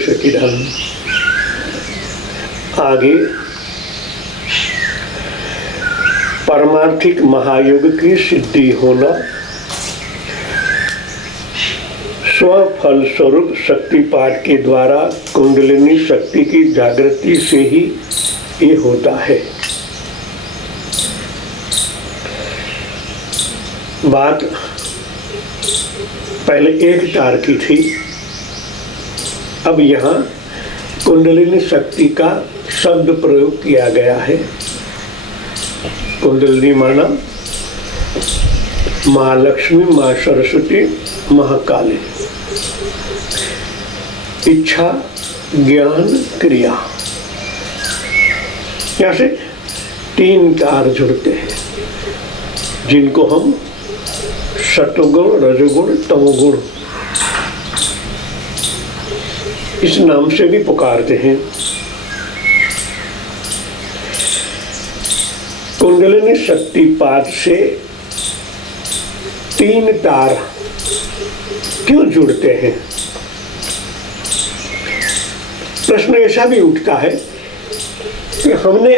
सच्चिदानंद। आगे परमार्थिक महायोग की सिद्धि होना स्वफल स्वरूप शक्तिपात के द्वारा कुंडलिनी शक्ति की जागृति से ही ये होता है। बात पहले एक तार की थी, अब यहाँ कुंडलिनी शक्ति का शब्द प्रयोग किया गया है। कुंडलिनी माना माँ लक्ष्मी, माँ सरस्वती, महाकाली। इच्छा, ज्ञान, क्रिया, यहाँ से 3 तार जुड़ते हैं, जिनको हम सत्वगुण, रजोगुण, तमोगुण इस नाम से भी पुकारते हैं। कुंडलिनी शक्तिपात से 3 तार क्यों जुड़ते हैं? प्रश्न ऐसा भी उठता है कि हमने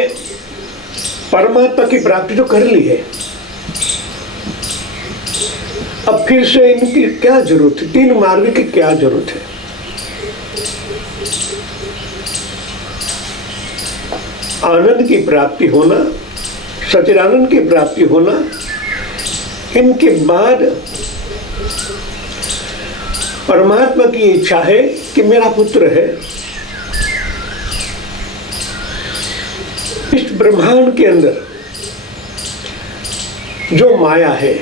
परमात्मा की प्राप्ति तो कर ली है, अब फिर से इनकी क्या जरूरत है? 3 मार्ग की क्या जरूरत है? आनंद की प्राप्ति होना, सच्चिदानंद की प्राप्ति होना, इनके बाद परमात्मा की इच्छा है कि मेरा पुत्र है। इस ब्रह्मांड के अंदर जो माया है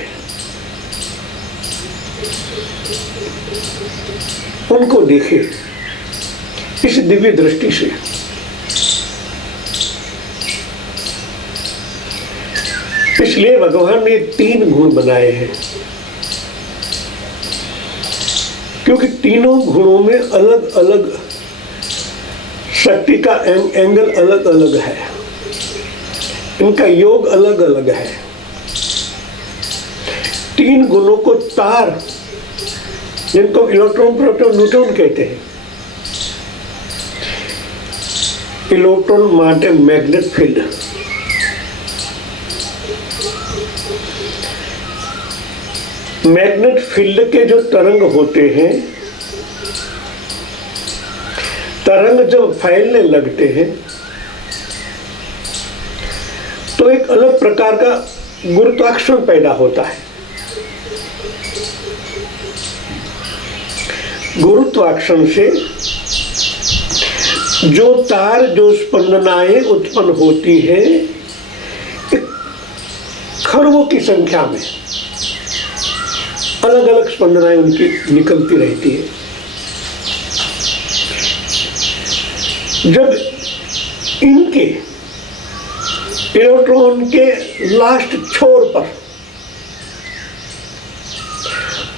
उनको देखे इस दिव्य दृष्टि से। इसलिए भगवान ने 3 गुण बनाए हैं, क्योंकि तीनों गुणों में अलग अलग शक्ति का एंगल अलग अलग है, इनका योग अलग अलग है। 3 गुणों को तार, जिनको इलेक्ट्रॉन, प्रोटॉन, न्यूट्रॉन कहते हैं। इलेक्ट्रॉन माटे मैग्नेट फील्ड, मैग्नेट फील्ड के जो तरंग होते हैं, तरंग जब फैलने लगते हैं तो एक अलग प्रकार का गुरुत्वाकर्षण पैदा होता है। गुरुत्वाकर्षण से जो तार, जो स्पंदनाएं उत्पन्न होती है, खरबों की संख्या में अलग अलग स्पंदनाएं उनकी निकलती रहती है। जब इनके इलेक्ट्रॉन के लास्ट छोर पर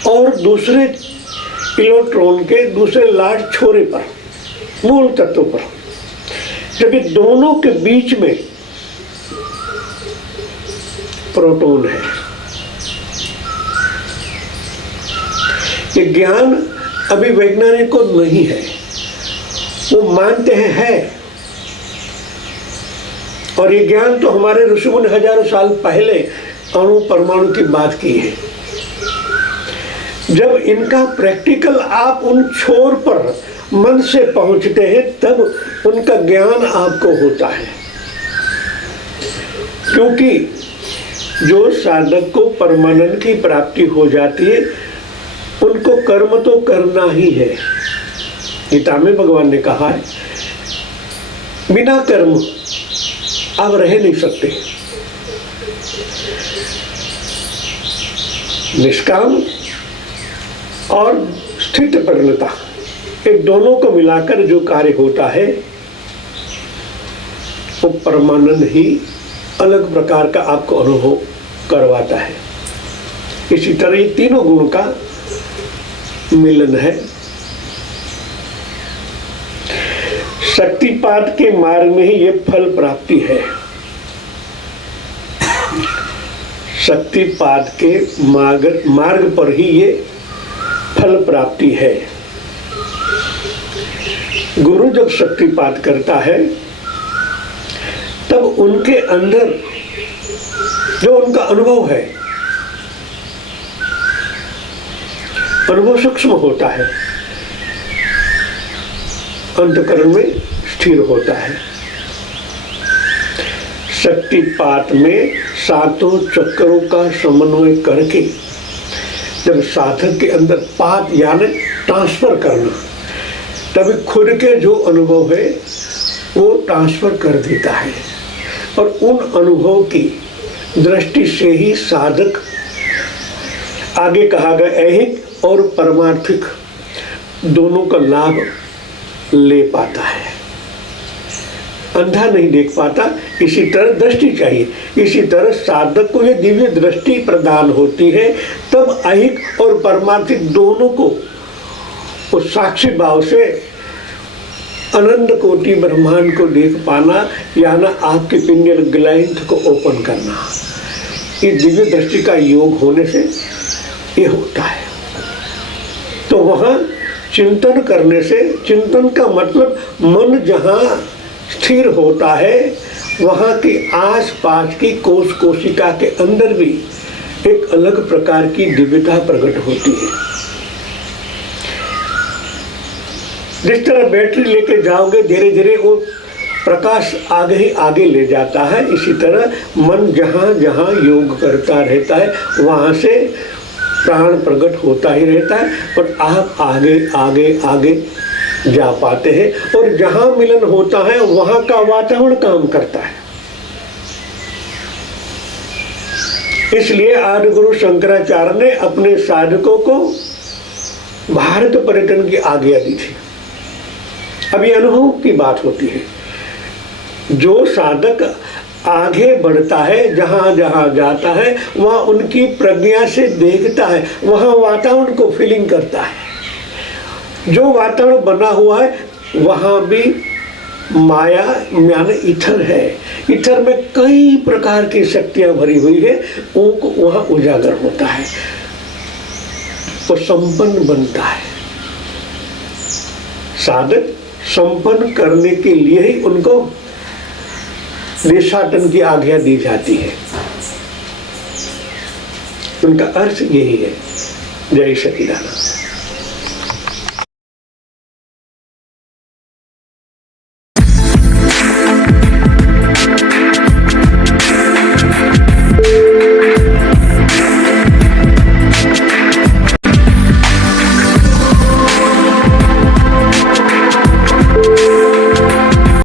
और दूसरे इलेक्ट्रॉन के दूसरे लास्ट छोरे पर, मूल तत्व पर, जब ये दोनों के बीच में प्रोटॉन है, ये ज्ञान अभी वैज्ञानिक को नहीं है, वो मानते हैं है, और ये ज्ञान तो हमारे ऋषियों ने हजारों साल पहले अणु परमाणु की बात की है। जब इनका प्रैक्टिकल आप उन छोर पर मन से पहुंचते हैं, तब उनका ज्ञान आपको होता है। क्योंकि जो साधक को परमानंद की प्राप्ति हो जाती है, उनको कर्म तो करना ही है। गीता में भगवान ने कहा है, बिना कर्म आप रह नहीं सकते। निष्काम और स्थित प्रज्ञता, एक दोनों को मिलाकर जो कार्य होता है वो परमानंद ही अलग प्रकार का आपको अनुभव करवाता है। इसी तरह ये तीनों गुण का मिलन है। शक्तिपात के मार्ग में ही ये फल प्राप्ति है। शक्तिपात के मार्ग पर ही ये फल प्राप्ति है। गुरु जब शक्तिपात करता है तब उनके अंदर जो उनका अनुभव है, अनुभव सूक्ष्म होता है, अंतःकरण में स्थिर होता है। शक्तिपात में सातों चक्रों का समन्वय करके जब साधक के अंदर पात यानी ट्रांसफर करना, तभी खुद के जो अनुभव है वो ट्रांसफर कर देता है। और उन अनुभव की दृष्टि से ही साधक, आगे कहा गया, ऐहिक और परमार्थिक दोनों का लाभ ले पाता है। अंधा नहीं देख पाता, इसी तरह दृष्टि चाहिए। इसी तरह साधक को ये दिव्य दृष्टि प्रदान होती है, तब ऐहिक और परमार्थिक दोनों को उस साक्षी भाव से अनंत कोटि ब्रह्मांड को देख पाना, यानी आपके पिनियल ग्लैंड को ओपन करना, इस दिव्य दृष्टि का योग होने से ये होता है। तो वहाँ चिंतन करने से, चिंतन का मतलब मन जहाँ स्थिर होता है वहाँ की आसपास की कोश कोशिका के अंदर भी एक अलग प्रकार की दिव्यता प्रकट होती है। जिस तरह बैटरी लेके जाओगे धीरे धीरे वो प्रकाश आगे ही आगे ले जाता है, इसी तरह मन जहाँ जहाँ योग करता रहता है वहाँ से प्राण प्रकट होता ही रहता है और आप आगे आगे आगे जा पाते हैं। और जहाँ मिलन होता है वहाँ का वातावरण काम करता है। इसलिए आदि गुरु शंकराचार्य ने अपने साधकों को भारत पर्यटन की आज्ञा दी थी। अब ये अनुभव की बात होती है। जो साधक आगे बढ़ता है, जहाँ जहाँ जाता है वहाँ उनकी प्रज्ञा से देखता है, वहाँ वातावरण को फीलिंग करता है। जो वातावरण बना हुआ है वहाँ भी माया यानी ईथर है। ईथर में कई प्रकार की शक्तियाँ भरी हुई है, उनको वहाँ उजागर होता है, वो संपन्न बनता है। साधक संपन्न करने के लिए ही उनको देशाटन की आज्ञा दी जाती है। उनका अर्थ यही है। जय सच्चिदानंद।